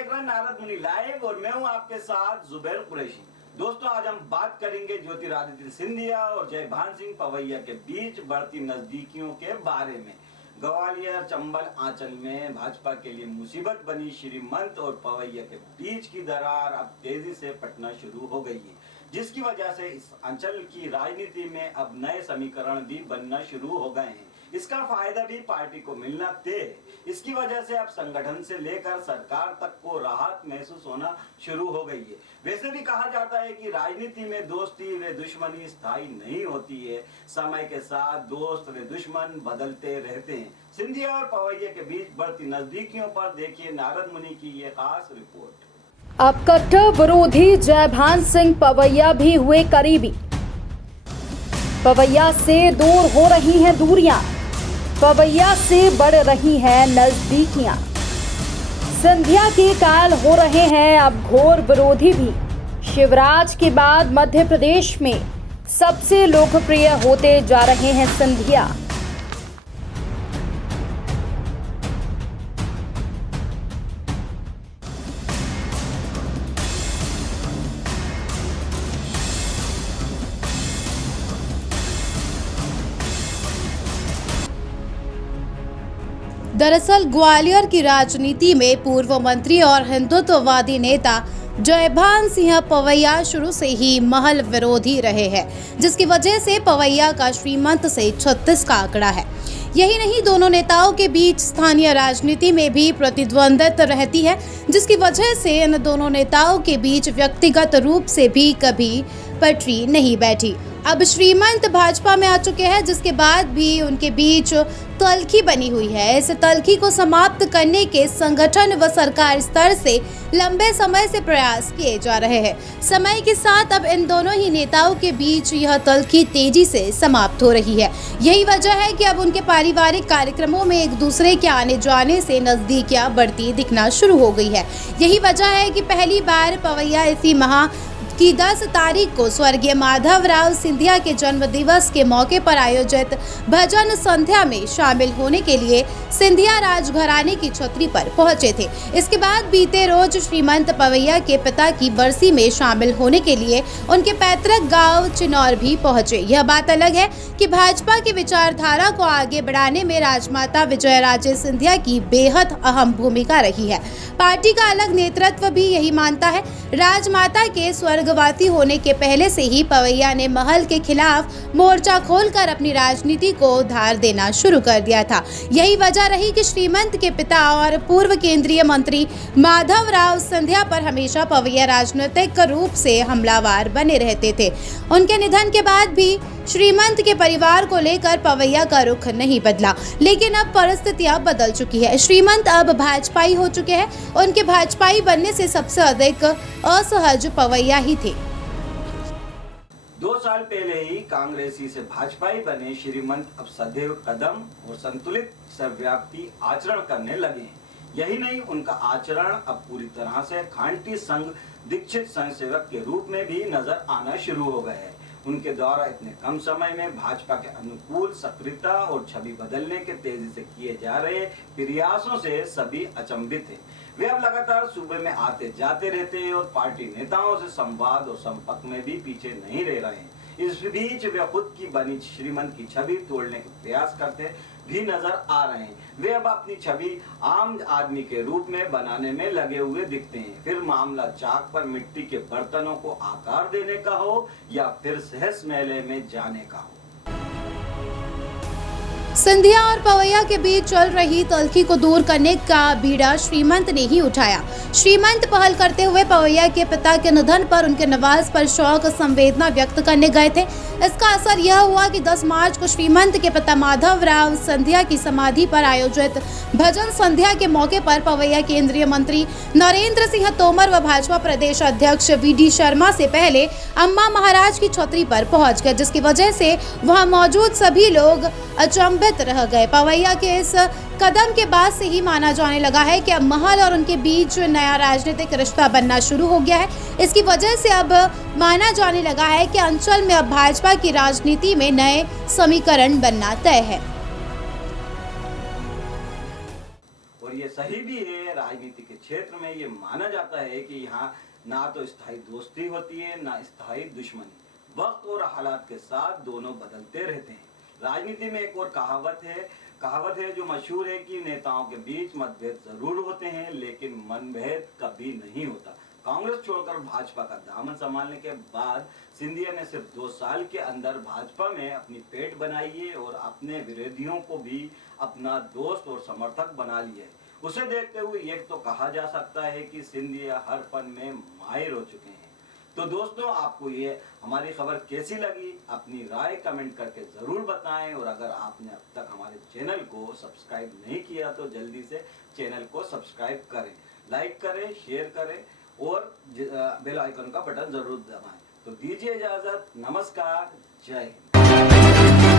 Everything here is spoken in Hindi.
देख रहे हैं नारद मुनि लाइव और मैं हूं आपके साथ जुबैर कुरैशी। दोस्तों, आज हम बात करेंगे ज्योतिरादित्य सिंधिया और जयभान सिंह पवैया के बीच बढ़ती नजदीकियों के बारे में। ग्वालियर चंबल आंचल में भाजपा के लिए मुसीबत बनी श्रीमंत और पवैया के बीच की दरार अब तेजी से फटना शुरू हो गई है, जिसकी वजह से इस अंचल की राजनीति में अब नए समीकरण भी बनना शुरू हो गए हैं। इसका फायदा भी पार्टी को मिलना तय है। इसकी वजह से अब संगठन से लेकर सरकार तक को राहत महसूस होना शुरू हो गई है। वैसे भी कहा जाता है कि राजनीति में दोस्ती व दुश्मनी स्थायी नहीं होती है, समय के साथ दोस्त व दुश्मन बदलते रहते हैं। सिंधिया और पवैया के बीच बढ़ती नजदीकियों पर देखिए नारद मुनि की ये खास रिपोर्ट। अब कट्टर विरोधी जयभान सिंह पवैया भी हुए करीबी। पवैया से दूर हो रही हैं दूरियां, पवैया से बढ़ रही हैं नजदीकियां। सिंधिया के कायल हो रहे हैं अब घोर विरोधी भी। शिवराज के बाद मध्य प्रदेश में सबसे लोकप्रिय होते जा रहे हैं सिंधिया। दरअसल ग्वालियर की राजनीति में पूर्व मंत्री और हिंदुत्ववादी नेता जयभान सिंह पवैया शुरू से ही महल विरोधी रहे हैं, जिसकी वजह से पवैया का श्रीमंत से 36 का आंकड़ा है। यही नहीं, दोनों नेताओं के बीच स्थानीय राजनीति में भी प्रतिद्वंद्विता रहती है, जिसकी वजह से इन दोनों नेताओं के बीच व्यक्तिगत रूप से भी कभी पटरी नहीं बैठी। अब श्रीमंत भाजपा में आ चुके हैं, जिसके बाद भी उनके बीच तल्खी बनी हुई है। इस तल्खी को समाप्त करने के संगठन व सरकार स्तर से लंबे समय से प्रयास किए जा रहे हैं। समय के साथ अब इन दोनों ही नेताओं के बीच यह तल्खी तेजी से समाप्त हो रही है। यही वजह है कि अब उनके पारिवारिक कार्यक्रमों में एक दूसरे के आने जाने से नजदीकियां बढ़ती दिखना शुरू हो गई है। यही वजह है कि पहली बार पवैया इसी माह की 10 तारीख को स्वर्गीय माधवराव सिंधिया के जन्म दिवस के मौके पर आयोजित भजन संध्या में शामिल होने के लिए सिंधिया राजघराने की छतरी पर पहुंचे थे। इसके बाद बीते रोज श्रीमंत पवैया के पिता की बरसी में शामिल होने के लिए उनके पैतृक गांव चिनौर भी पहुंचे। यह बात अलग है कि भाजपा की विचारधारा को आगे बढ़ाने में राजमाता विजयाराजे सिंधिया की बेहद अहम भूमिका रही है। पार्टी का अलग नेतृत्व भी यही मानता है। राजमाता के स्वर्गवासी होने के पहले से ही पवैया ने महल के खिलाफ मोर्चा खोलकर अपनी राजनीति को उधार देना शुरू कर दिया था। यही वजह रही कि श्रीमंत के पिता और पूर्व केंद्रीय मंत्री माधवराव सिंधिया पर हमेशा पवैया राजनीतिक रूप से हमलावर बने रहते थे। उनके निधन के बाद भी श्रीमंत के परिवार को लेकर पवैया का रुख नहीं बदला, लेकिन अब परिस्थितियां बदल चुकी है। श्रीमंत अब भाजपाई हो चुके हैं। उनके भाजपाई बनने से सबसे अधिक असहज पवैया ही थे। 2 साल पहले ही कांग्रेसी से भाजपाई बने श्रीमंत अब सदैव कदम और संतुलित सर्वव्यापी आचरण करने लगे हैं। यही नहीं, उनका आचरण अब पूरी तरह से खांटी संघ दीक्षित संघ सेवक के रूप में भी नजर आना शुरू हो गए हैं। उनके द्वारा इतने कम समय में भाजपा के अनुकूल सक्रियता और छवि बदलने के तेजी से किए जा रहे प्रयासों से सभी अचंभित हैं। वे अब लगातार सूबे में आते जाते रहते हैं और पार्टी नेताओं से संवाद और संपर्क में भी पीछे नहीं रह रहे हैं। इस बीच वे खुद की बनी श्रीमंत की छवि तोड़ने के प्रयास करते भी नजर आ रहे हैं। वे अब अपनी छवि आम आदमी के रूप में बनाने में लगे हुए दिखते हैं। फिर मामला चाक पर मिट्टी के बर्तनों को आकार देने का हो या फिर सहस मेले में जाने का हो। सिंधिया और पवैया के बीच चल रही तल्खी को दूर करने का बीड़ा श्रीमंत ने ही उठाया। श्रीमंत पहल करते हुए पवैया के पिता के निधन पर उनके निवास पर शोक संवेदना व्यक्त करने गए थे। इसका असर यह हुआ कि 10 मार्च को श्रीमंत के पिता माधवराव सिंधिया की समाधि पर आयोजित भजन संध्या के मौके पर पवैया केंद्रीय मंत्री नरेंद्र सिंह तोमर व भाजपा प्रदेश अध्यक्ष वी.डी. शर्मा से पहले अम्मा महाराज की छतरी पर पहुंच गए, जिसकी वजह से वहां मौजूद सभी लोग अचंभित रह गए। पवैया के इस कदम के बाद से ही माना जाने लगा है कि अब महल और उनके बीच नया राजनीतिक रिश्ता बनना शुरू हो गया है। इसकी वजह से अब माना जाने लगा है कि अंचल में अब भाजपा की राजनीति में नए समीकरण बनना तय है। और ये सही भी है। राजनीति के क्षेत्र में ये माना जाता है कि यहाँ ना तो स्थायी दोस्ती होती है ना स्थायी दुश्मनी, वक्त और हालात के साथ दोनों बदलते रहते हैं। राजनीति में एक और कहावत है जो मशहूर है कि नेताओं के बीच मतभेद जरूर होते हैं लेकिन मनभेद कभी नहीं होता। कांग्रेस छोड़कर भाजपा का दामन संभालने के बाद सिंधिया ने सिर्फ 2 साल के अंदर भाजपा में अपनी पेट बनाई है और अपने विरोधियों को भी अपना दोस्त और समर्थक बना लिया है। उसे देखते हुए ये तो कहा जा सकता है कि सिंधिया हर फन में माहिर हो चुके हैं। तो दोस्तों, आपको ये हमारी खबर कैसी लगी, अपनी राय कमेंट करके ज़रूर बताएं। और अगर आपने अब तक हमारे चैनल को सब्सक्राइब नहीं किया तो जल्दी से चैनल को सब्सक्राइब करें, लाइक करें, शेयर करें और बेल आइकन का बटन ज़रूर दबाएं। तो दीजिए इजाज़त, नमस्कार, जय हिंद।